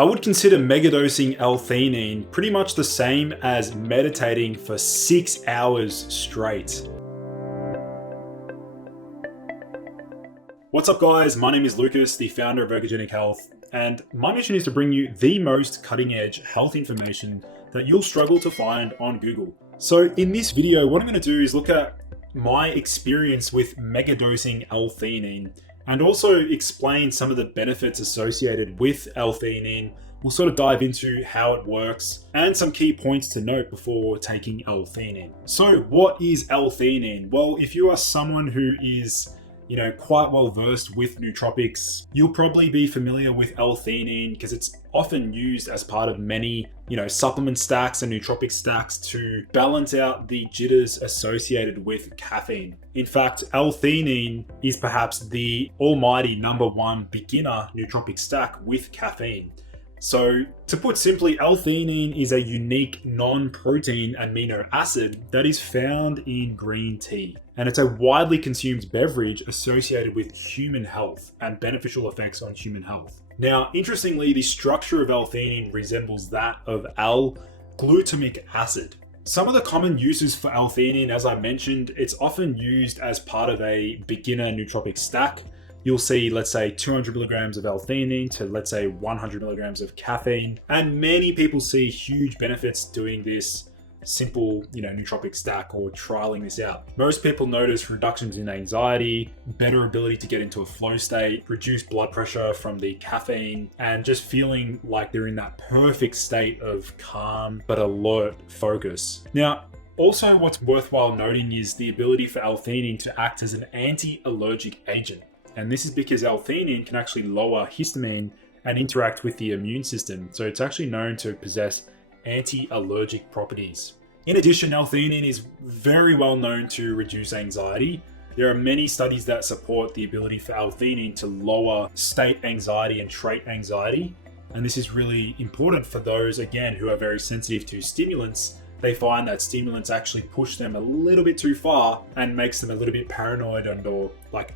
I would consider megadosing L-Theanine pretty much the same as meditating for 6 hours straight. What's up guys, my name is Lucas, the founder of Ergogenic Health, and my mission is to bring you the most cutting edge health information that you'll struggle to find on Google. So in this video, what I'm going to do is look at my experience with megadosing L-Theanine and also explain some of the benefits associated with L-Theanine. We'll sort of dive into how it works and some key points to note before taking L-Theanine. So what is L-Theanine? Well, if you are someone who is quite well versed with nootropics, you'll probably be familiar with L-Theanine because it's often used as part of many, supplement stacks and nootropic stacks to balance out the jitters associated with caffeine. In fact, L-Theanine is perhaps the almighty #1 beginner nootropic stack with caffeine. So to put simply, L-Theanine is a unique non-protein amino acid that is found in green tea. And it's a widely consumed beverage associated with human health and beneficial effects on human health. Now, interestingly, the structure of L-Theanine resembles that of L-glutamic acid. Some of the common uses for L-Theanine, as I mentioned, it's often used as part of a beginner nootropic stack. You'll see, let's say, 200 milligrams of L-Theanine to, let's say, 100 milligrams of caffeine. And many people see huge benefits doing this simple, nootropic stack or trialing this out. Most people notice reductions in anxiety, better ability to get into a flow state, reduced blood pressure from the caffeine, and just feeling like they're in that perfect state of calm but alert focus. Now, also what's worthwhile noting is the ability for L-Theanine to act as an anti-allergic agent. And this is because L-Theanine can actually lower histamine and interact with the immune system. So it's actually known to possess anti-allergic properties. In addition, L-Theanine is very well known to reduce anxiety. There are many studies that support the ability for L-Theanine to lower state anxiety and trait anxiety. And this is really important for those, again, who are very sensitive to stimulants. They find that stimulants actually push them a little bit too far and makes them a little bit paranoid or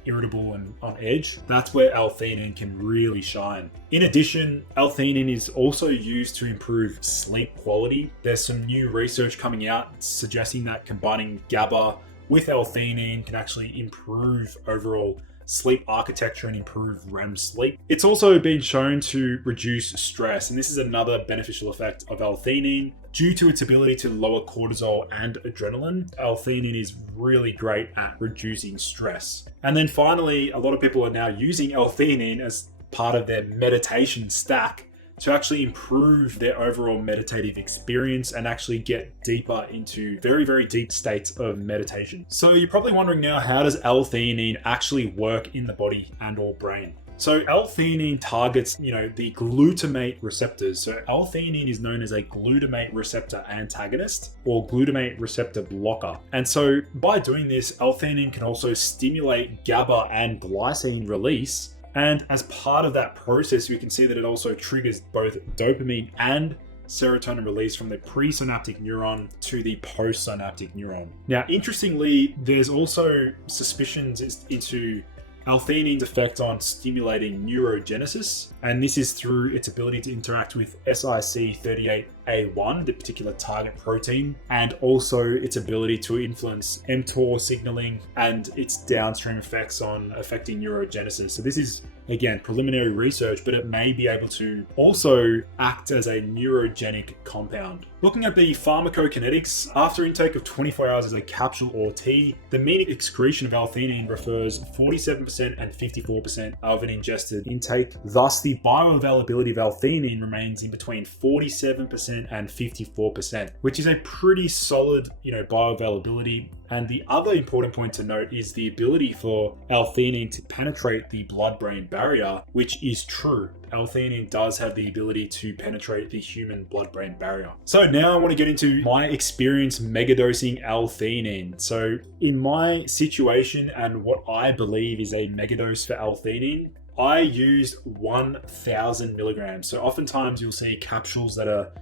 irritable and on edge. That's where L-Theanine can really shine. In addition, L-Theanine is also used to improve sleep quality. There's some new research coming out suggesting that combining GABA with L-Theanine can actually improve overall sleep architecture and improve REM sleep. It's also been shown to reduce stress, and this is another beneficial effect of L-Theanine. Due to its ability to lower cortisol and adrenaline, L-Theanine is really great at reducing stress. And then finally, a lot of people are now using L-Theanine as part of their meditation stack to actually improve their overall meditative experience and actually get deeper into very, very deep states of meditation. So you're probably wondering now, how does L-Theanine actually work in the body and or brain? So L-Theanine targets, the glutamate receptors. So L-Theanine is known as a glutamate receptor antagonist or glutamate receptor blocker. And so by doing this, L-Theanine can also stimulate GABA and glycine release. And as part of that process, we can see that it also triggers both dopamine and serotonin release from the presynaptic neuron to the postsynaptic neuron. Now, interestingly, there's also suspicions into L-Theanine's effect on stimulating neurogenesis, and this is through its ability to interact with SIC38A1, the particular target protein, and also its ability to influence mTOR signaling and its downstream effects on affecting neurogenesis. So this is, again, preliminary research, but it may be able to also act as a neurogenic compound. Looking at the pharmacokinetics, after intake of 24 hours as a capsule or tea, the mean excretion of L-Theanine refers 47% and 54% of an ingested intake. Thus, the bioavailability of L-Theanine remains in between 47% and 54%, which is a pretty solid, bioavailability. And the other important point to note is the ability for L-Theanine to penetrate the blood-brain barrier, which is true. L-Theanine does have the ability to penetrate the human blood-brain barrier. So now I want to get into my experience megadosing L-Theanine. So in my situation and what I believe is a megadose for L-Theanine, I used 1,000 milligrams. So oftentimes you'll see capsules that are,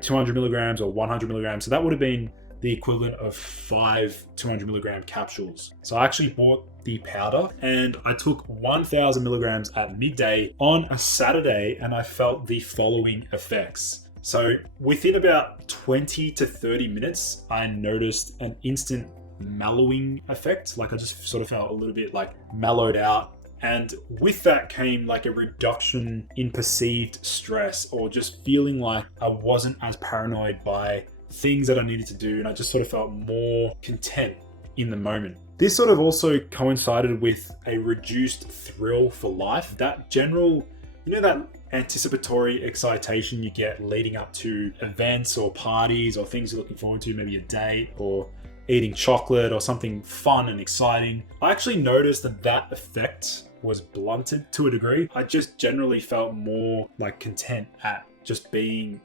200 milligrams or 100 milligrams. So that would have been the equivalent of 5 200 milligram capsules. So I actually bought the powder and I took 1000 milligrams at midday on a Saturday, and I felt the following effects. So within about 20 to 30 minutes, I noticed an instant mellowing effect. Like I just sort of felt a little bit like mellowed out. And with that came like a reduction in perceived stress, or just feeling like I wasn't as paranoid by things that I needed to do. And I just sort of felt more content in the moment. This sort of also coincided with a reduced thrill for life. That general, that anticipatory excitation you get leading up to events or parties or things you're looking forward to, maybe a date or eating chocolate or something fun and exciting. I actually noticed that effect was blunted to a degree. I just generally felt more like content at just being,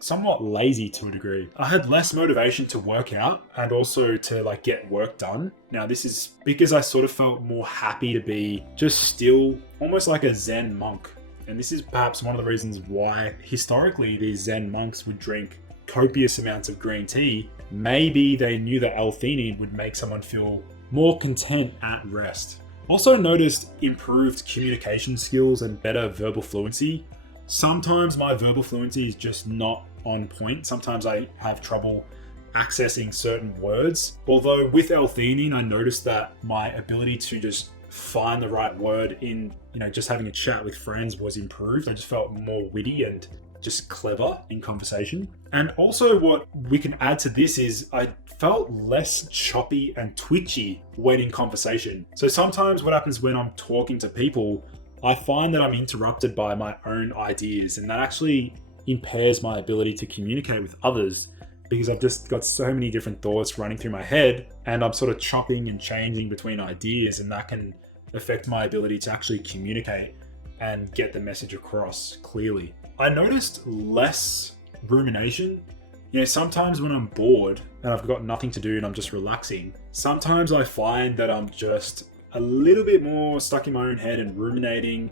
somewhat lazy to a degree. I had less motivation to work out and also to like get work done. Now this is because I sort of felt more happy to be just still, almost like a Zen monk. And this is perhaps one of the reasons why historically these Zen monks would drink copious amounts of green tea. Maybe they knew that L-Theanine would make someone feel more content at rest. Also noticed improved communication skills and better verbal fluency. Sometimes my verbal fluency is just not on point. Sometimes I have trouble accessing certain words. Although with L-Theanine, I noticed that my ability to just find the right word in, just having a chat with friends was improved. I just felt more witty and just clever in conversation. And also what we can add to this is I felt less choppy and twitchy when in conversation. So sometimes what happens when I'm talking to people, I find that I'm interrupted by my own ideas, and that actually impairs my ability to communicate with others, because I've just got so many different thoughts running through my head and I'm sort of chopping and changing between ideas, and that can affect my ability to actually communicate and get the message across clearly. I noticed less rumination. Sometimes when I'm bored and I've got nothing to do and I'm just relaxing, sometimes I find that I'm just a little bit more stuck in my own head and ruminating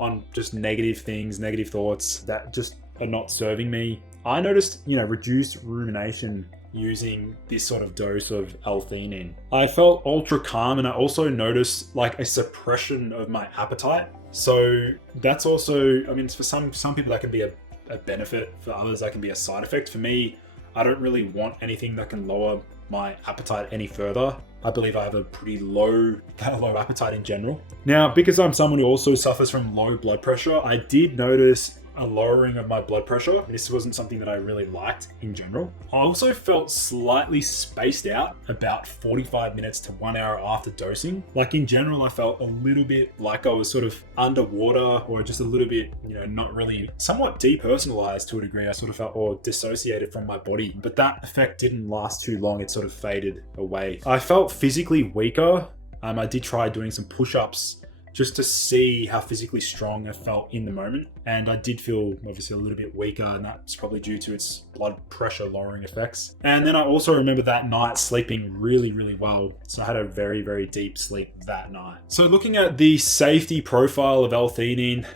on just negative things, negative thoughts that just are not serving me. I noticed, reduced rumination using this sort of dose of L-Theanine. I felt ultra calm, and I also noticed like a suppression of my appetite. So that's also, for some people that can be a benefit, for others that can be a side effect. For me, I don't really want anything that can lower my appetite any further. I believe I have a pretty low appetite in general. Now, because I'm someone who also suffers from low blood pressure, I did notice a lowering of my blood pressure. This wasn't something that I really liked in general. I also felt slightly spaced out about 45 minutes to 1 hour after dosing. Like in general, I felt a little bit like I was sort of underwater, or just a little bit, not really, somewhat depersonalized to a degree. I sort of felt or dissociated from my body, but that effect didn't last too long. It sort of faded away. I felt physically weaker. I did try doing some push-ups just to see how physically strong I felt in the moment. And I did feel obviously a little bit weaker, and that's probably due to its blood pressure lowering effects. And then I also remember that night sleeping really, really well. So I had a very, very deep sleep that night. So looking at the safety profile of L-Theanine,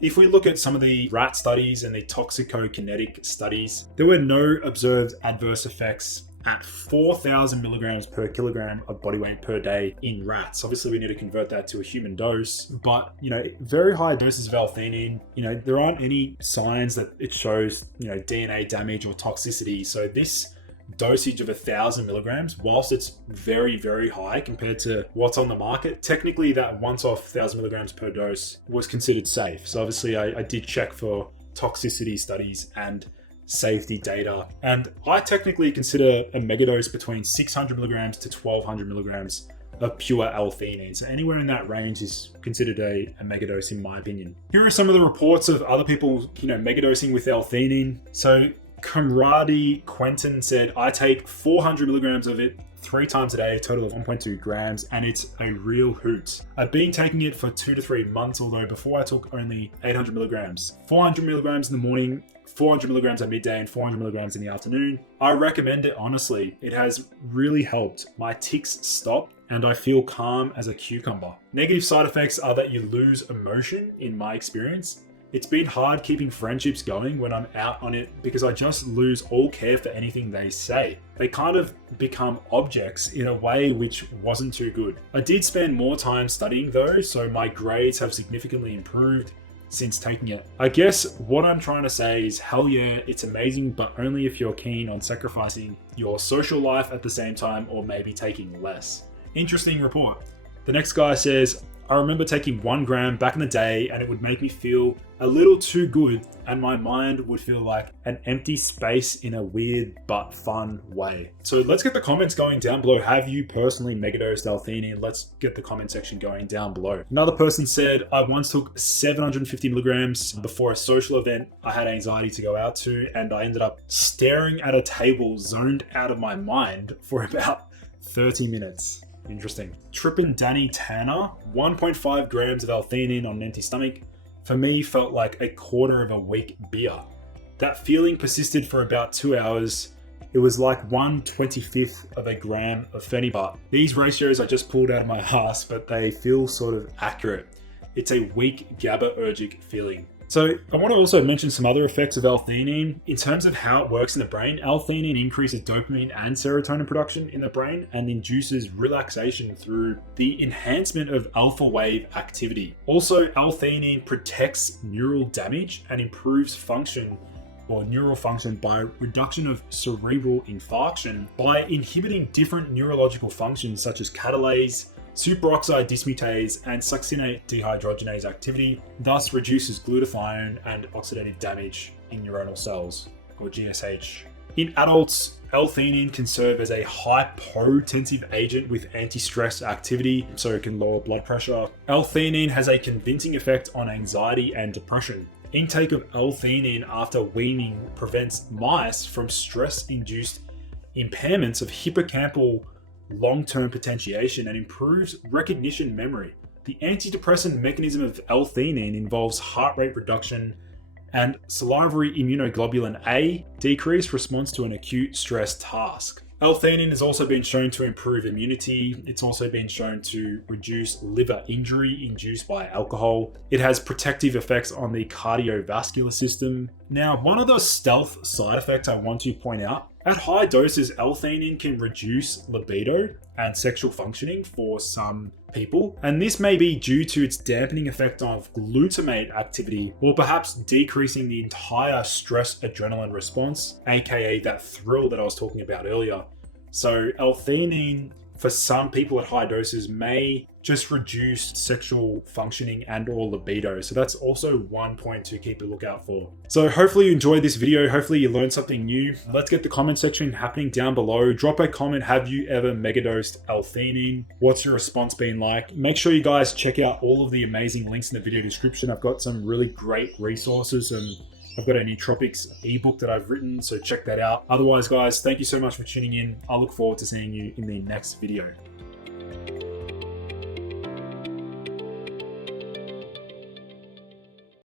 if we look at some of the rat studies and the toxicokinetic studies, there were no observed adverse effects at 4,000 milligrams per kilogram of body weight per day in rats. Obviously, we need to convert that to a human dose, but very high doses of L-Theanine, there aren't any signs that it shows, DNA damage or toxicity. So this dosage of 1,000 milligrams, whilst it's very, very high compared to what's on the market, technically that once-off 1,000 milligrams per dose was considered safe. So obviously, I did check for toxicity studies and safety data, and I technically consider a megadose between 600 milligrams to 1,200 milligrams of pure L-Theanine. So anywhere in that range is considered a megadose in my opinion. Here are some of the reports of other people, megadosing with L-Theanine. So Comrade Quentin said, I take 400 milligrams of it 3 times a day, a total of 1.2 grams, and it's a real hoot. I've been taking it for 2 to 3 months, although before I took only 800 milligrams. 400 milligrams in the morning, 400 milligrams at midday, and 400 milligrams in the afternoon. I recommend it honestly. It has really helped. My tics stop and I feel calm as a cucumber. Negative side effects are that you lose emotion in my experience. It's been hard keeping friendships going when I'm out on it because I just lose all care for anything they say. They kind of become objects in a way which wasn't too good. I did spend more time studying though, so my grades have significantly improved since taking it. I guess what I'm trying to say is hell yeah, it's amazing, but only if you're keen on sacrificing your social life at the same time or maybe taking less. Interesting report. The next guy says, I remember taking 1 gram back in the day and it would make me feel a little too good and my mind would feel like an empty space in a weird but fun way. So let's get the comments going down below. Have you personally megadosed L-Theanine? Let's get the comment section going down below. Another person said, I once took 750 milligrams before a social event I had anxiety to go out to, and I ended up staring at a table zoned out of my mind for about 30 minutes. Interesting. Trippin' Danny Tanner, 1.5 grams of L-Theanine on an empty stomach. For me, felt like a quarter of a weak beer. That feeling persisted for about 2 hours. It was like 1/25th of a gram of phenibat. These ratios I just pulled out of my ass, but they feel sort of accurate. It's a weak GABAergic feeling. So I want to also mention some other effects of L-Theanine. In terms of how it works in the brain, L-Theanine increases dopamine and serotonin production in the brain and induces relaxation through the enhancement of alpha wave activity. Also, L-Theanine protects neural damage and improves function or neural function by reduction of cerebral infarction by inhibiting different neurological functions such as catalase, superoxide dismutase, and succinate dehydrogenase activity, thus reduces glutathione and oxidative damage in neuronal cells, or GSH. In adults, L-Theanine can serve as a hypotensive agent with anti-stress activity, so it can lower blood pressure. L-Theanine has a convincing effect on anxiety and depression. Intake of L-Theanine after weaning prevents mice from stress-induced impairments of hippocampal long-term potentiation and improves recognition memory. The antidepressant mechanism of L-Theanine involves heart rate reduction and salivary immunoglobulin A decreased response to an acute stress task. L-Theanine has also been shown to improve immunity. It's also been shown to reduce liver injury induced by alcohol. It has protective effects on the cardiovascular system. Now, one of the stealth side effects I want to point out, at high doses, L-Theanine can reduce libido and sexual functioning for some people, and this may be due to its dampening effect of glutamate activity, or perhaps decreasing the entire stress adrenaline response, aka that thrill that I was talking about earlier. So L-Theanine for some people at high doses may just reduce sexual functioning and or libido. So that's also one point to keep a lookout for. So hopefully you enjoyed this video. Hopefully you learned something new. Let's get the comment section happening down below. Drop a comment. Have you ever megadosed L-Theanine? What's your response been like? Make sure you guys check out all of the amazing links in the video description. I've got some really great resources and I've got a nootropics ebook that I've written, so check that out. Otherwise, guys, thank you so much for tuning in. I look forward to seeing you in the next video.